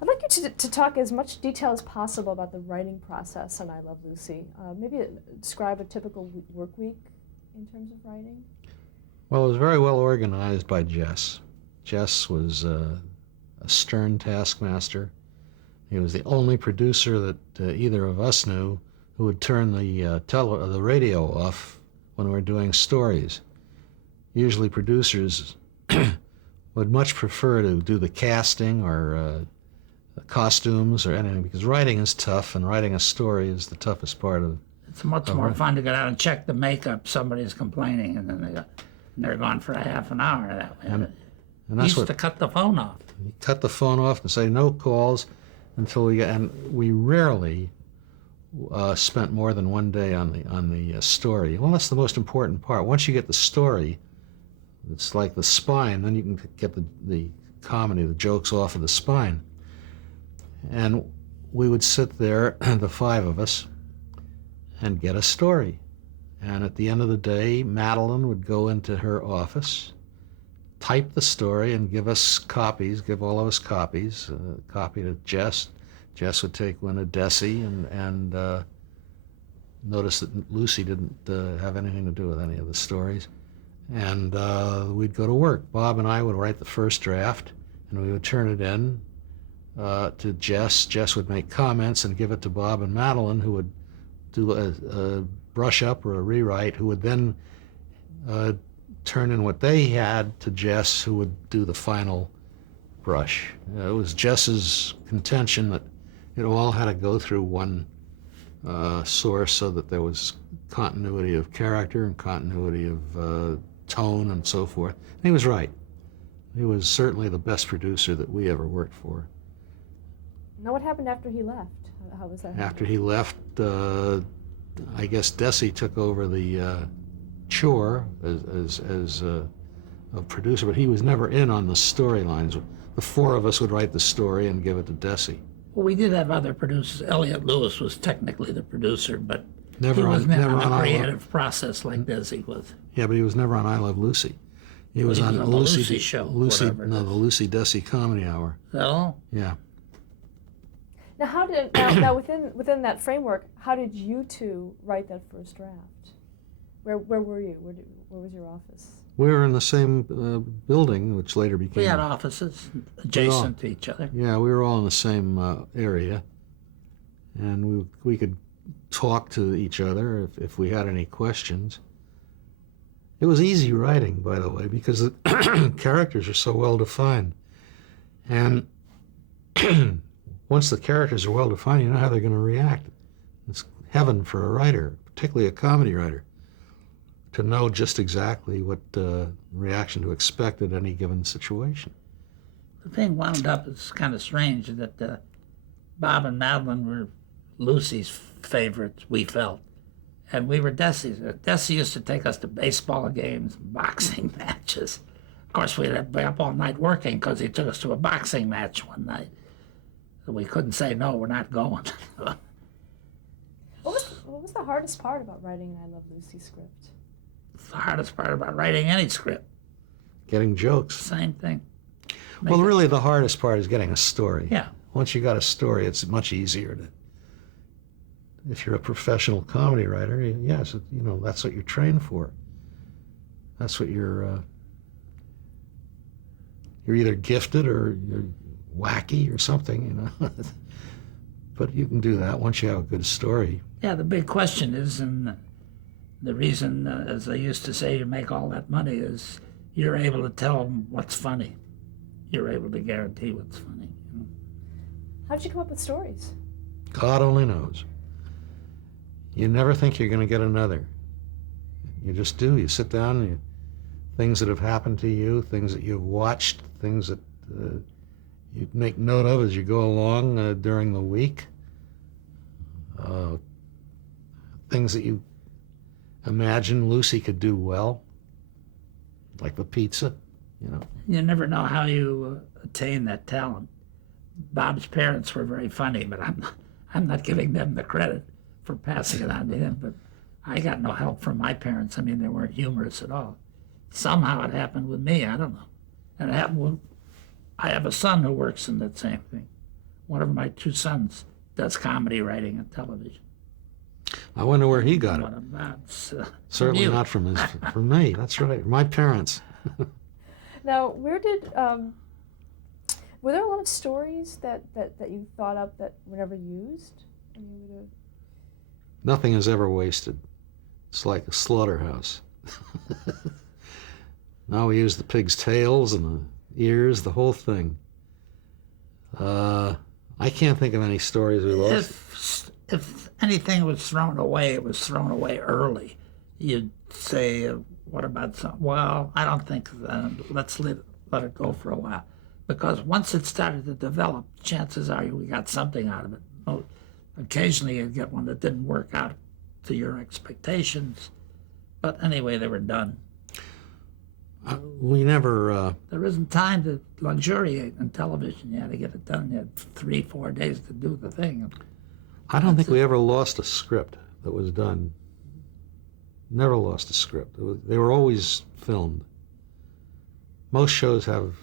I'd like you to talk as much detail as possible about the writing process on I Love Lucy. Maybe describe a typical work week in terms of writing. Well, it was very well organized by Jess. Jess was a stern taskmaster. He was the only producer that either of us knew who would turn the radio off when we were doing stories. Usually producers would much prefer to do the casting or costumes or anything, because writing is tough, and writing a story is the toughest part of it. It's much more fun to go out and check the makeup. Somebody's complaining, and then they're gone for a half an hour that way. And that's used to cut the phone off. You cut the phone off and say no calls until and we rarely spent more than one day on the story. Well, that's the most important part. Once you get the story, it's like the spine, then you can get the comedy, the jokes off of the spine. And we would sit there, the five of us, and get a story. And at the end of the day, Madeline would go into her office, type the story, and give all of us copies, a copy to Jess. Jess would take one to Desi, and notice that Lucy didn't have anything to do with any of the stories. And we'd go to work. Bob and I would write the first draft, and we would turn it in to Jess. Jess would make comments and give it to Bob and Madeline, who would do a brush up or a rewrite, who would then turn in what they had to Jess, who would do the final brush. It was Jess's contention that it all had to go through one source so that there was continuity of character and continuity of tone and so forth. And he was right. He was certainly the best producer that we ever worked for. Now, what happened after he left? How was that? After he left, I guess Desi took over the chore as a producer, but he was never in on the storylines. The four of us would write the story and give it to Desi. Well, we did have other producers. Elliot Lewis was technically the producer, but he was Never never in on the creative process like Desi was. Yeah, but he was never on I Love Lucy. He was on the Lucy Show, whatever it the is. Lucy Desi Comedy Hour. So, Yeah. Now, how did now within that framework, how did you two write that first draft? Where were you? Where was your office? We were in the same building, which later became... we had offices adjacent to each other. Yeah, we were all in the same area, and we could talk to each other if we had any questions. It was easy writing, by the way, because the characters are so well defined. And once the characters are well defined, you know how they're going to react. It's heaven for a writer, particularly a comedy writer, to know just exactly what reaction to expect at any given situation. The thing wound up, it's kind of strange that Bob and Madeline were Lucy's favorites, we felt. And we were Desi's. Desi used to take us to baseball games, boxing matches. Of course, we'd have to be up all night working because he took us to a boxing match one night. So we couldn't say, no, we're not going. What was the hardest part about writing an I Love Lucy script? It's the hardest part about writing any script. Getting jokes. Same thing. Well, really, the hardest part is getting a story. Yeah. Once you got a story, it's much easier to. If you're a professional comedy writer, yes, that's what you're trained for. That's what you're either gifted or you're wacky or something, But you can do that once you have a good story. Yeah, the big question is, and the reason, as I used to say, you make all that money is you're able to tell them what's funny. You're able to guarantee what's funny. How did you come up with stories? God only knows. You never think you're going to get another. You just do. You sit down, things that have happened to you, things that you've watched, things that you make note of as you go along during the week, things that you imagine Lucy could do well, like the pizza, You never know how you attain that talent. Bob's parents were very funny, but I'm not giving them the credit for passing it on to him, but I got no help from my parents. I mean, they weren't humorous at all. Somehow it happened with me, I don't know. And it happened with, I have a son who works in that same thing. one of my two sons does comedy writing and television. I wonder where he got it. What about Certainly you? not from me. That's right. My parents. Now, where did were there a lot of stories that you thought up that were never used? I mean, Nothing is ever wasted. It's like a slaughterhouse. Now we use the pig's tails and the ears, the whole thing. I can't think of any stories we lost. If anything was thrown away, it was thrown away early. You'd say, what about some? Well, I don't think, let's let it go for a while. Because once it started to develop, chances are we got something out of it. Oh, occasionally you'd get one that didn't work out to your expectations. But anyway, they were done. We never... There isn't time to luxuriate in television. You had to get it done. You had 3-4 days to do the thing. I don't think we ever lost a script that was done. Never lost a script. They were always filmed. Most shows have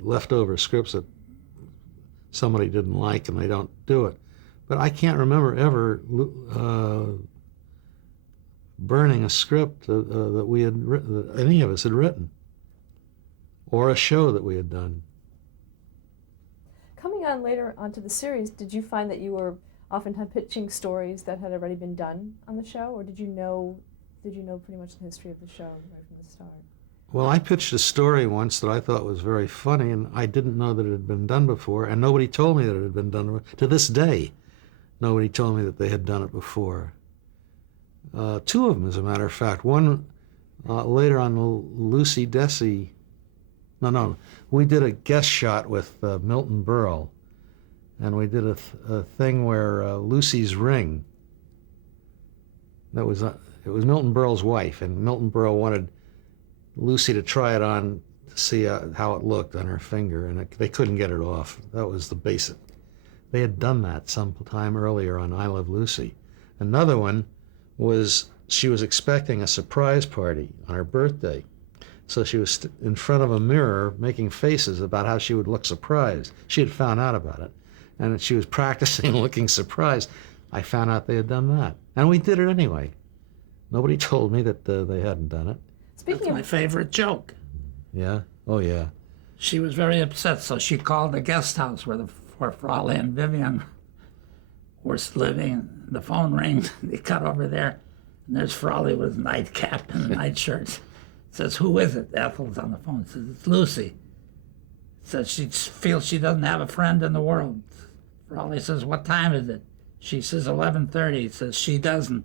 leftover scripts that somebody didn't like and they don't do it. But I can't remember ever burning a script that we had written, that any of us had written, or a show that we had done. coming on later onto the series, did you find that you were oftentimes pitching stories that had already been done on the show, or did you know pretty much the history of the show right from the start? Well, I pitched a story once that I thought was very funny, and I didn't know that it had been done before, and nobody told me that it had been done. To this day, nobody told me that they had done it before. Two of them, as a matter of fact. One later on Lucy Desi. No, we did a guest shot with Milton Berle, and we did a thing where Lucy's ring. It was Milton Berle's wife, and Milton Berle wanted Lucy to try it on to see how it looked on her finger, and they couldn't get it off. That was the basic. They had done that some time earlier on I Love Lucy. Another one was she was expecting a surprise party on her birthday. So she was in front of a mirror making faces about how she would look surprised. She had found out about it, and she was practicing looking surprised. I found out they had done that, and we did it anyway. Nobody told me that they hadn't done it. That's my favorite joke. Yeah? Oh, yeah. She was very upset, so she called the guest house where Fraulein and Vivian were living. The phone rang. They cut over there, and there's Fraulein with his nightcap and a nightshirt. Says, "Who is it?" Ethel's on the phone. Says, "It's Lucy." Says she feels she doesn't have a friend in the world. Fraulein says, "What time is it?" She says, 11:30. Says she doesn't.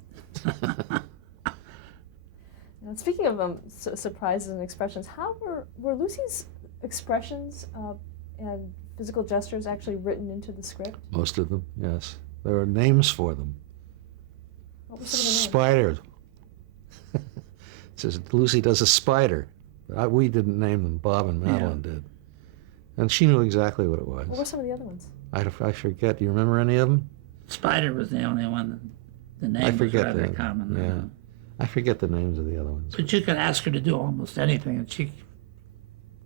Now, speaking of surprises and expressions, how were Lucy's expressions and physical gestures actually written into the script? Most of them, yes. There are names for them. What were some of the names? Spiders. It says Lucy does a spider. We didn't name them. Bob and Madeline did. And she knew exactly what it was. What were some of the other ones? I forget. Do you remember any of them? Spider was the only one. The name was rather common. Yeah. I forget the names of the other ones. But you could ask her to do almost anything, and she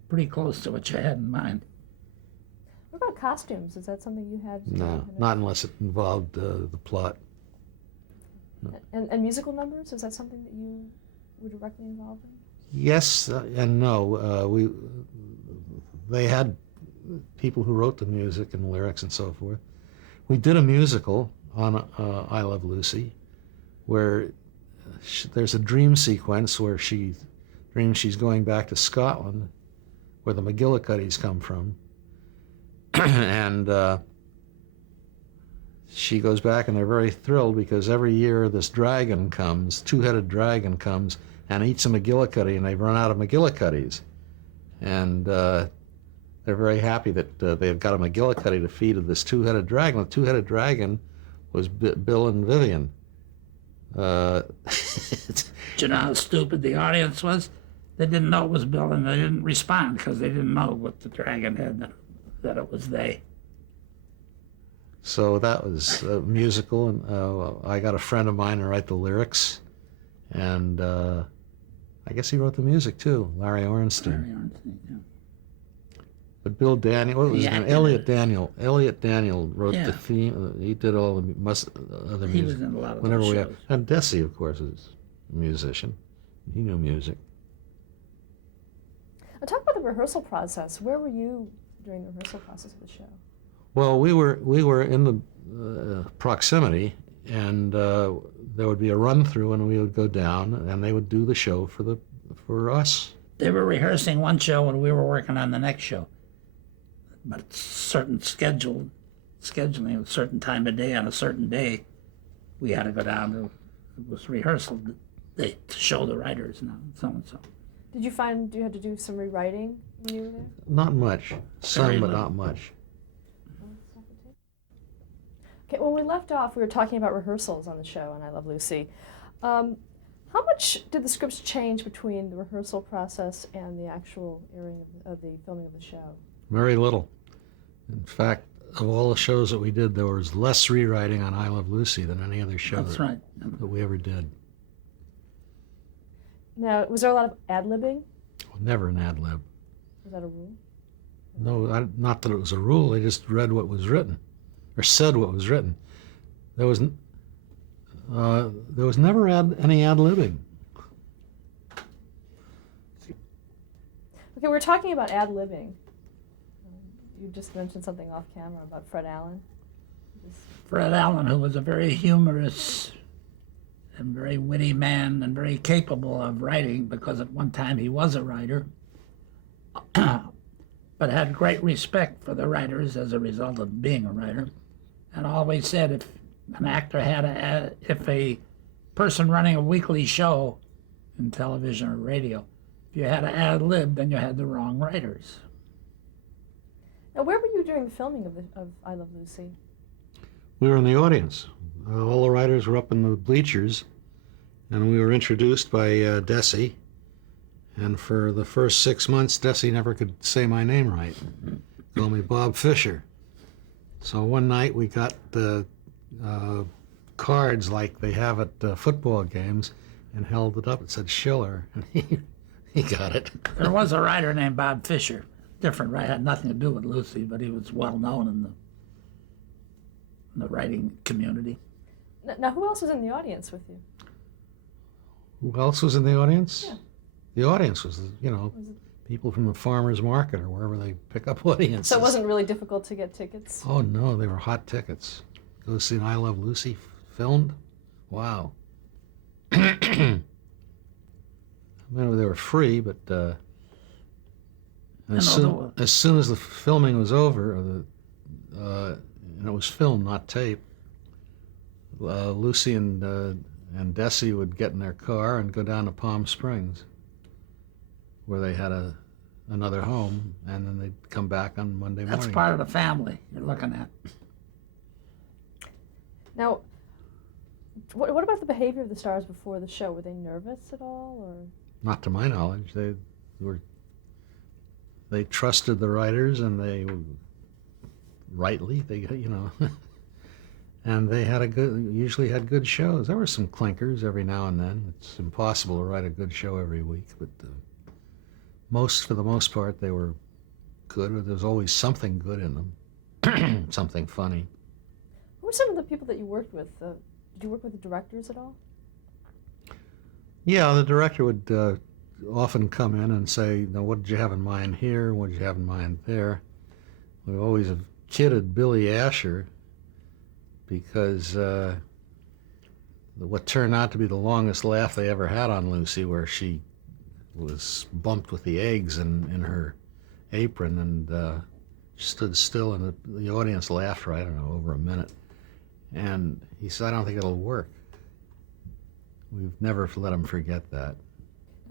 pretty close to what you had in mind. What about costumes? Is that something you had? No, not unless it involved the plot. No. And musical numbers? Is that something that you were directly involved in? Yes and no. They had people who wrote the music and lyrics and so forth. We did a musical on I Love Lucy, where there's a dream sequence where she dreams she's going back to Scotland, where the McGillicuddies come from, and she goes back, and they're very thrilled because every year this dragon comes, two-headed dragon comes, and eats a McGillicuddy, and they've run out of McGillicuddies. And they're very happy that they've got a McGillicuddy to feed to this two-headed dragon. The two-headed dragon was Bill and Vivian. Do you know how stupid the audience was? They didn't know it was Bill, and they didn't respond because they didn't know what the dragon had, that it was they. So that was a musical, and I got a friend of mine to write the lyrics, and I guess he wrote the music too, Larry Orenstein. Yeah. But Bill Daniel, what was his He name? acted Elliot Daniel wrote Yeah. the theme. He did all the other He music. was in a lot of Whenever those we shows. and Desi, of course, is a musician. He knew music. Now talk about the rehearsal process. Where were you during the rehearsal process of the show? Well, we were in the proximity, and there would be a run through, and we would go down, and they would do the show for us. They were rehearsing one show and we were working on the next show. But certain scheduling, a certain time of day on a certain day, we had to go down to, it was rehearsal day to show the writers and so and so. Did you find you had to do some rewriting when you were there? Not much, some, Very but little. not much. Okay, when we left off, we were talking about rehearsals on the show, and I Love Lucy. How much did the scripts change between the rehearsal process and the actual airing of the filming of the show? Very little. In fact, of all the shows that we did, there was less rewriting on I Love Lucy than any other show That's right. that we ever did. Now, was there a lot of ad-libbing? Never an ad lib. Was that a rule? No, not that it was a rule. They just read what was written, or said what was written. There was never any ad libbing. Okay, we're talking about ad-libbing. You just mentioned something off camera about Fred Allen. Fred Allen, who was a very humorous and very witty man and very capable of writing, because at one time he was a writer, but had great respect for the writers as a result of being a writer, and always said if an actor if a person running a weekly show in television or radio, if you had to ad lib, then you had the wrong writers. Now, where were you during the filming of I Love Lucy? We were in the audience. All the writers were up in the bleachers, and we were introduced by Desi. And for the first 6 months, Desi never could say my name right. Called me Bob Fisher. So one night we got the cards like they have at football games, and held it up. It said Schiller, and he got it. There was a writer named Bob Fisher, different, right? Had nothing to do with Lucy, but he was well known in the writing community. Now, who else was in the audience with you? Who else was in the audience? Yeah. The audience was, people from the farmer's market or wherever they pick up audiences. So it wasn't really difficult to get tickets? Oh, no, they were hot tickets. Go see an I Love Lucy filmed? Wow. I mean, they were free, but as soon as the filming was over, and it was filmed, not tape, Lucy and Desi would get in their car and go down to Palm Springs, where they had another home, and then they'd come back on Monday morning. That's part of the family you're looking at. Now, what about the behavior of the stars before the show? Were they nervous at all, or? Not to my knowledge. They trusted the writers, and they rightly, and they usually had good shows. There were some clinkers every now and then. It's impossible to write a good show every week, but for the most part, they were good. There was always something good in them, something funny. Who were some of the people that you worked with? Did you work with the directors at all? Yeah, the director would often come in and say, "Now, what did you have in mind here? What did you have in mind there?" We always have kidded Billy Asher because what turned out to be the longest laugh they ever had on Lucy, where she was bumped with the eggs in her apron and stood still, and the audience laughed for, I don't know, over a minute. And he said, "I don't think it'll work." We've never let him forget that.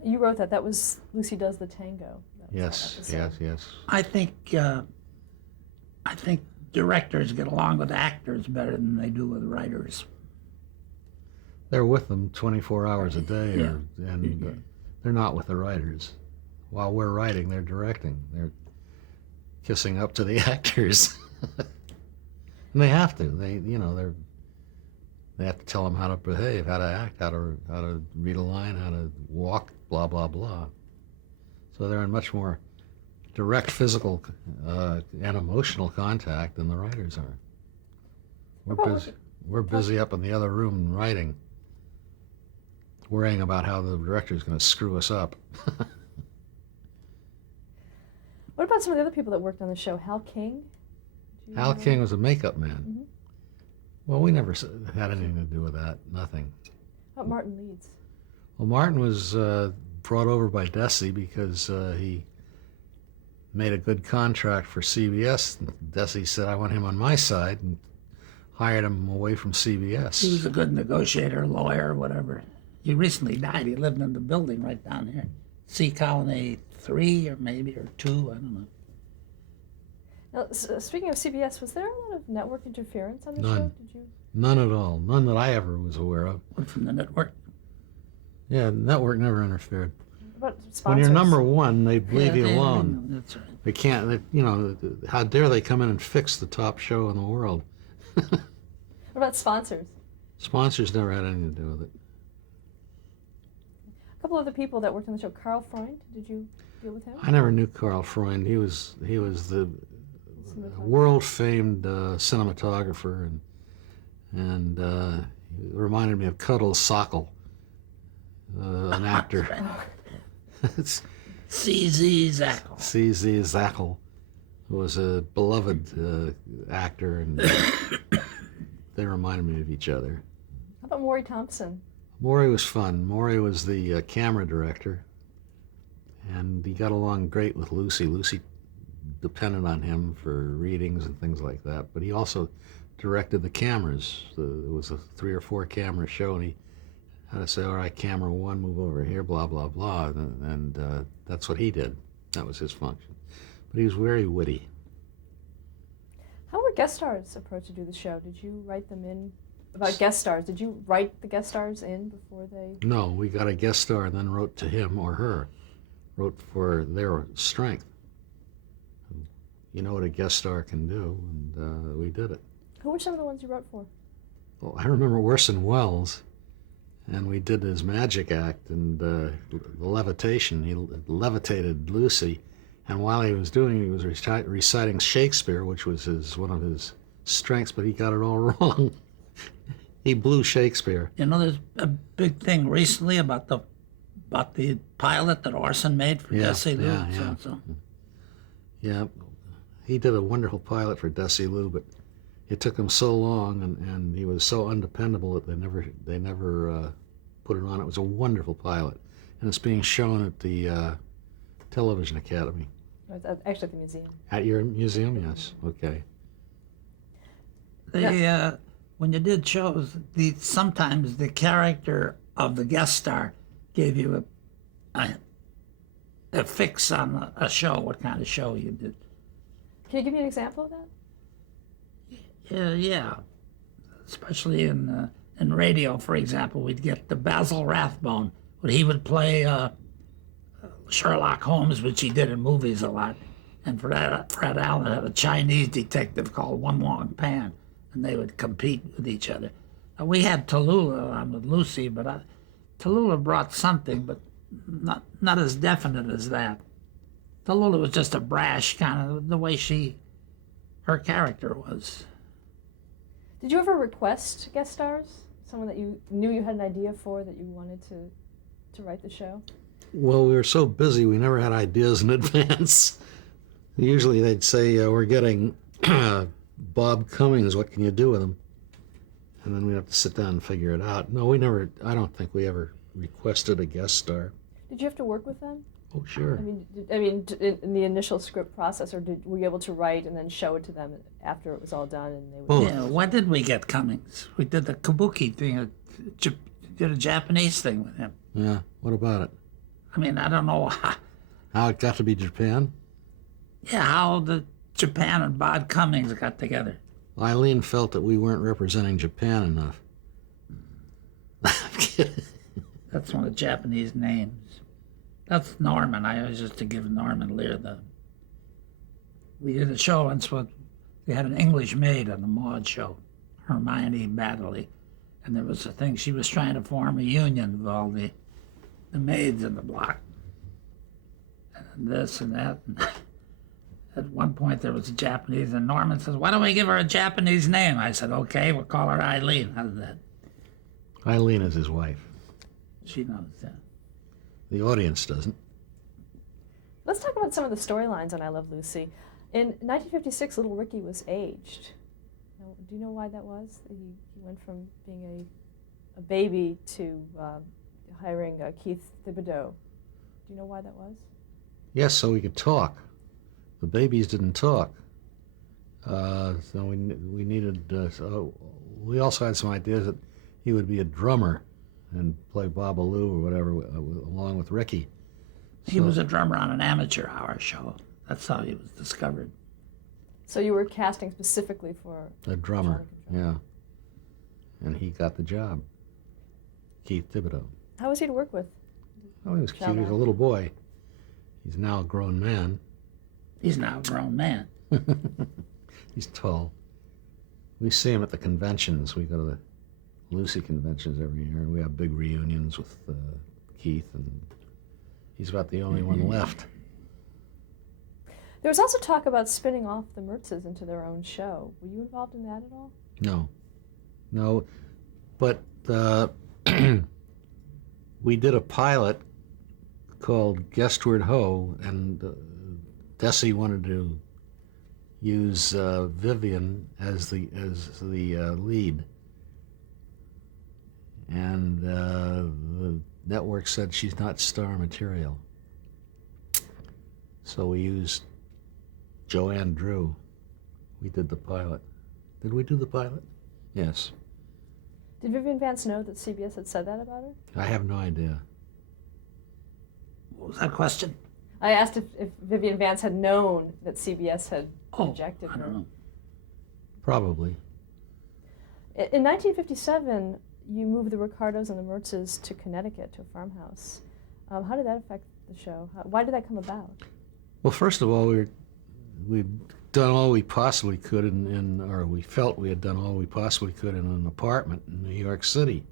You wrote that. That was Lucy Does the Tango. Yes. I think directors get along with actors better than they do with writers. They're with them 24 hours a day, Yeah. and they're not with the writers. While we're writing, they're directing. They're kissing up to the actors. And they have to. They have to tell them how to behave, how to act, how to read a line, how to walk, blah, blah, blah. So they're in much more direct physical and emotional contact than the writers are. We're busy up in the other room writing, worrying about how the director's going to screw us up. What about some of the other people that worked on the show? Hal King? Do you Hal know? King was a makeup man. Mhm. Well, we never had anything to do with that. Nothing. How about Martin Leeds? Well, Martin was brought over by Desi because he made a good contract for CBS. Desi said, I want him on my side, and hired him away from CBS. He was a good negotiator, lawyer, whatever. He recently died. He lived in the building right down here. C Colony 3 or 2, I don't know. Now, speaking of CBS, was there a lot of network interference on the None. show? Did you? None at all. None that I ever was aware of. One from the network. Yeah, the network never interfered. What about sponsors? When you're number one, they leave you they- alone. That's right. They can't, how dare they come in and fix the top show in the world? What about sponsors? Sponsors never had anything to do with it. A couple of the people that worked on the show. Carl Freund, did you deal with him? I never knew Carl Freund. He was the world-famed cinematographer, and he reminded me of Cuddles Sokol, an actor. It's CZ Zackel. C.Z. Zackel, who was a beloved actor, and they reminded me of each other. How about Maury Thompson? Maury was fun. Maury was the camera director, and he got along great with Lucy. Lucy depended on him for readings and things like that, but he also directed the cameras. It was a 3 or 4 camera show, and he had to say, all right, camera 1, move over here, blah, blah, blah, and that's what he did. That was his function. But he was very witty. How were guest stars approached to do the show? Did you write them in? About guest stars, did you write the guest stars in before they? No, we got a guest star and then wrote to him or her, wrote for their strength. You know what a guest star can do, and we did it. Who were some of the ones you wrote for? Well, I remember Orson Welles, and we did his magic act and the levitation. He levitated Lucy, and while he was doing it, he was reciting Shakespeare, which was one of his strengths, but he got it all wrong. He blew Shakespeare. You know, there's a big thing recently about the pilot that Orson made for Desi Lou. Yeah. Yeah, he did a wonderful pilot for Desi Lou, but it took him so long, and he was so undependable that they never put it on. It was a wonderful pilot, and it's being shown at the Television Academy. Actually, at the museum. At your museum, yes. Okay. When you did shows, sometimes the character of the guest star gave you a fix on a show, what kind of show you did. Can you give me an example of that? Yeah. Especially in radio, for example, we'd get the Basil Rathbone, but he would play Sherlock Holmes, which he did in movies a lot. And Fred Allen had a Chinese detective called One Wong Pan, and they would compete with each other. And we had Tallulah on with Lucy, but Tallulah brought something, but not as definite as that. Tallulah was just a brash kind of the way her character was. Did you ever request guest stars? Someone that you knew you had an idea for that you wanted to write the show? Well, we were so busy, we never had ideas in advance. Usually they'd say, we're getting Bob Cummings, what can you do with him? And then we'd have to sit down and figure it out. No, I don't think we ever requested a guest star. Did you have to work with them? Oh, sure. In the initial script process, or were you able to write and then show it to them after it was all done? And they would. Both. Yeah, why did we get Cummings? We did the Kabuki thing, did a Japanese thing with him. Yeah, what about it? I mean, I don't know How it got to be Japan? how the Japan and Bob Cummings got together. Eileen felt that we weren't representing Japan enough. I'm kidding. That's one of the Japanese names. That's Norman. I always used to give Norman Lear we did a show once with, we had an English maid on the Maud show, Hermione Baddeley. And there was a thing, she was trying to form a union with all the maids in the block. And this and that. At one point there was a Japanese, and Norman says, "Why don't we give her a Japanese name?" I said, "Okay, we'll call her Eileen." How's that? Eileen is his wife. She knows that. The audience doesn't. Let's talk about some of the storylines on I Love Lucy. In 1956, little Ricky was aged. Now, do you know why that was? He went from being a baby to hiring Keith Thibodeau. Do you know why that was? Yes, so we could talk. The babies didn't talk. So we needed, so we also had some ideas that he would be a drummer and play Babaloo or whatever along with Ricky. He was a drummer on an amateur hour show. That's how he was discovered. So you were casting specifically for A drummer, John Control. yeah. And he got the job. Keith Thibodeau. How was he to work with? Oh, he was Shout cute. He was a out. little boy. He's now a grown man. He's now a grown man. He's tall. We see him at the conventions. We go to the Lucy conventions every year, and we have big reunions with Keith, and he's about the only one left. There was also talk about spinning off the Mertzes into their own show. Were you involved in that at all? No, but we did a pilot called Guestward Ho, and Desi wanted to use Vivian as the lead, and the network said she's not star material. So we used Joanne Drew. We did the pilot. Did we do the pilot? Yes. Did Vivian Vance know that CBS had said that about her? I have no idea. What was that question? I asked if Vivian Vance had known that CBS had rejected I her. don't know. Probably. In 1957, you moved the Ricardos and the Mertzes to Connecticut, to a farmhouse. How did that affect the show? Why did that come about? Well, first of all, we'd done all we possibly could or we felt we had done all we possibly could in an apartment in New York City.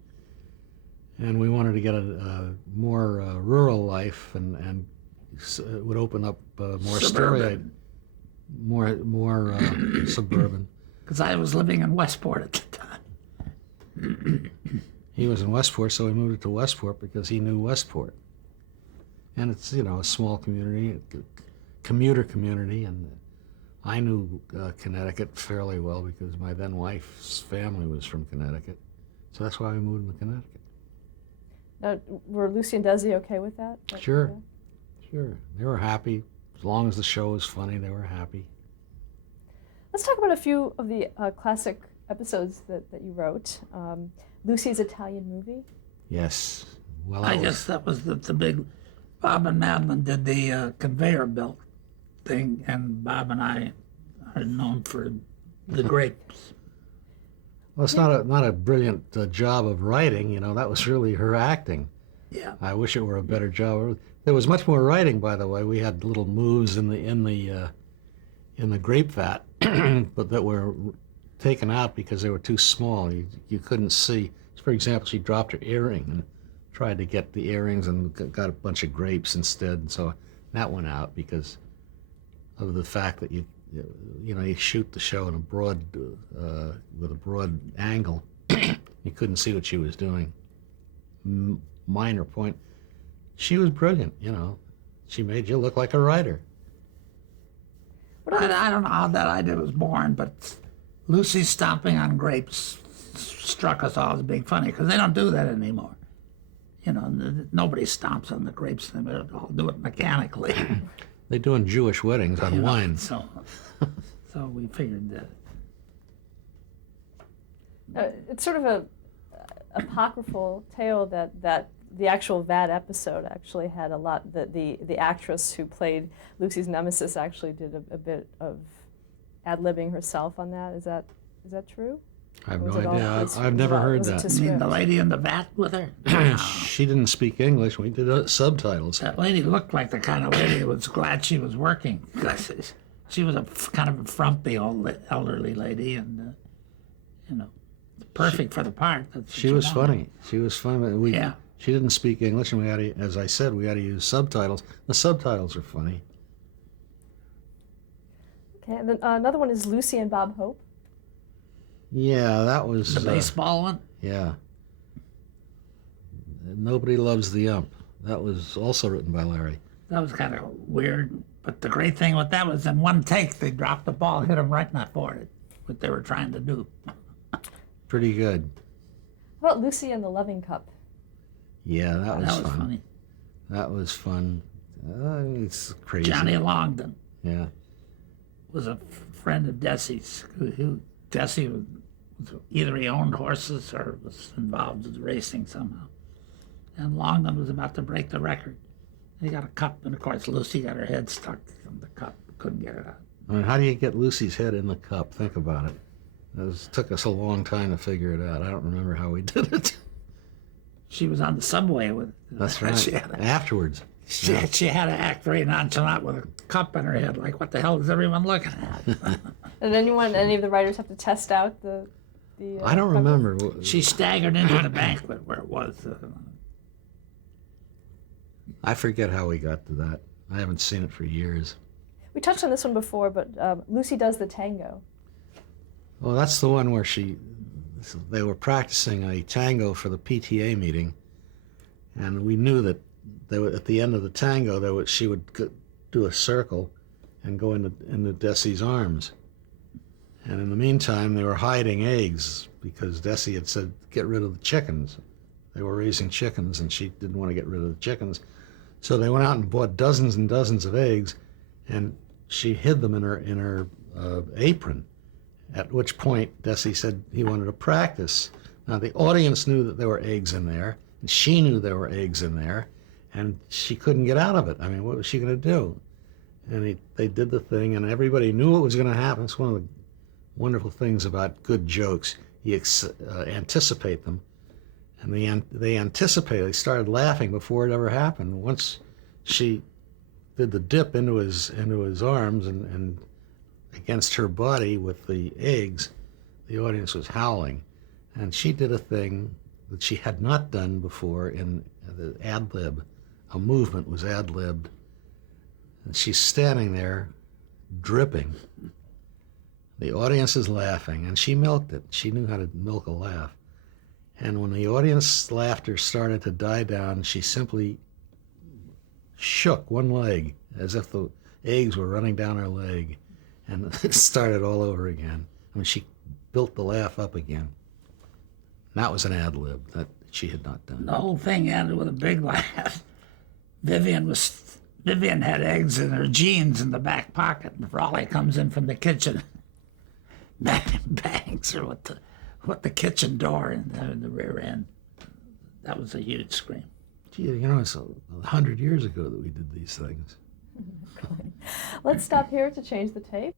And we wanted to get a more rural life, and it would open up more Suburban. more suburban. Because I was living in Westport at the time. He was in Westport, so we moved it to Westport because he knew Westport. And it's, a small community, commuter community, and I knew Connecticut fairly well because my then wife's family was from Connecticut. So that's why we moved to Connecticut. Now, were Lucy and Desi okay with that? Sure. Sure. They were happy. As long as the show was funny, they were happy. Let's talk about a few of the classic episodes that you wrote. Lucy's Italian Movie. Yes. Well, I guess that was the big. Bob and Madeline did the conveyor belt thing, and Bob and I are known for the grapes. Well, it's not a brilliant job of writing. That was really her acting. Yeah. I wish it were a better job. There was much more writing, by the way. We had little moves in the grape vat, but that were taken out because they were too small. You couldn't see. For example, she dropped her earring and tried to get the earrings and got a bunch of grapes instead, and so that went out because of the fact that you shoot the show in with a broad angle. You couldn't see what she was doing. Minor point. She was brilliant. She made you look like a writer. I don't know how that idea was born, but Lucy stomping on grapes struck us all as being funny because they don't do that anymore. Nobody stomps on the grapes; they all do it mechanically. They do in Jewish weddings on wine. So we figured that. It's sort of a apocryphal tale that the actual vat episode actually had a lot. The actress who played Lucy's nemesis actually did a bit of ad-libbing herself on that. Is that true? I have Or was no it all idea. placed- I've never heard was it that. to You mean the script? lady in the vat with her? She didn't speak English. We did subtitles. That lady looked like the kind of lady who was glad she was working. She was a kind of a frumpy old elderly lady, and perfect for the part. That's what She you was want. funny. She was funny. Yeah. She didn't speak English, and we had to, as I said, we had to use subtitles. The subtitles are funny. Okay, and then another one is Lucy and Bob Hope. Yeah, that was The baseball one? yeah. Nobody Loves the Ump. That was also written by Larry. That was kind of weird. But the great thing with that was in one take, they dropped the ball, hit him right in the forehead, what they were trying to do. Pretty good. How about Lucy and the Loving Cup? Yeah, that was fun. Funny. That was fun. It's crazy. Johnny Longden Yeah. was a friend of Desi's. Desi was either he owned horses or was involved with racing somehow. And Longden was about to break the record. He got a cup, and of course Lucy got her head stuck in the cup, couldn't get it out. I mean, how do you get Lucy's head in the cup? Think about it. Took us a long time to figure it out. I don't remember how we did it. She was on the subway with. That's right. Afterwards. She had to act very nonchalant with a cup in her head, like, what the hell is everyone looking at? And any of the writers have to test out the I don't remember. She staggered into the banquet where it was. I forget how we got to that. I haven't seen it for years. We touched on this one before, but Lucy does the tango. Well, that's the one where they were practicing a tango for the PTA meeting, and we knew that at the end of the tango, she would do a circle and go into Desi's arms. And in the meantime, they were hiding eggs because Desi had said, get rid of the chickens. They were raising chickens, and she didn't want to get rid of the chickens. So they went out and bought dozens and dozens of eggs, and she hid them in her apron, at which point Desi said he wanted to practice. Now, the audience knew that there were eggs in there, and she knew there were eggs in there, and she couldn't get out of it. I mean, what was she going to do? And they did the thing, and everybody knew what was going to happen. It's one of the wonderful things about good jokes. You anticipate them. And they anticipated. They started laughing before it ever happened. Once she did the dip into his arms and against her body with the eggs, the audience was howling. And she did a thing that she had not done before in the ad lib. A movement was ad libbed. And she's standing there dripping. The audience is laughing, and she milked it. She knew how to milk a laugh. And when the audience laughter started to die down, she simply shook one leg as if the eggs were running down her leg, and it started all over again. I mean, she built the laugh up again. And that was an ad lib that she had not done. The whole thing ended with a big laugh. Vivian had eggs in her jeans in the back pocket, and Raleigh comes in from the kitchen, bangs her with the kitchen door in the rear end. That was a huge scream. Gee, it's 100 years ago that we did these things. Let's stop here to change the tape.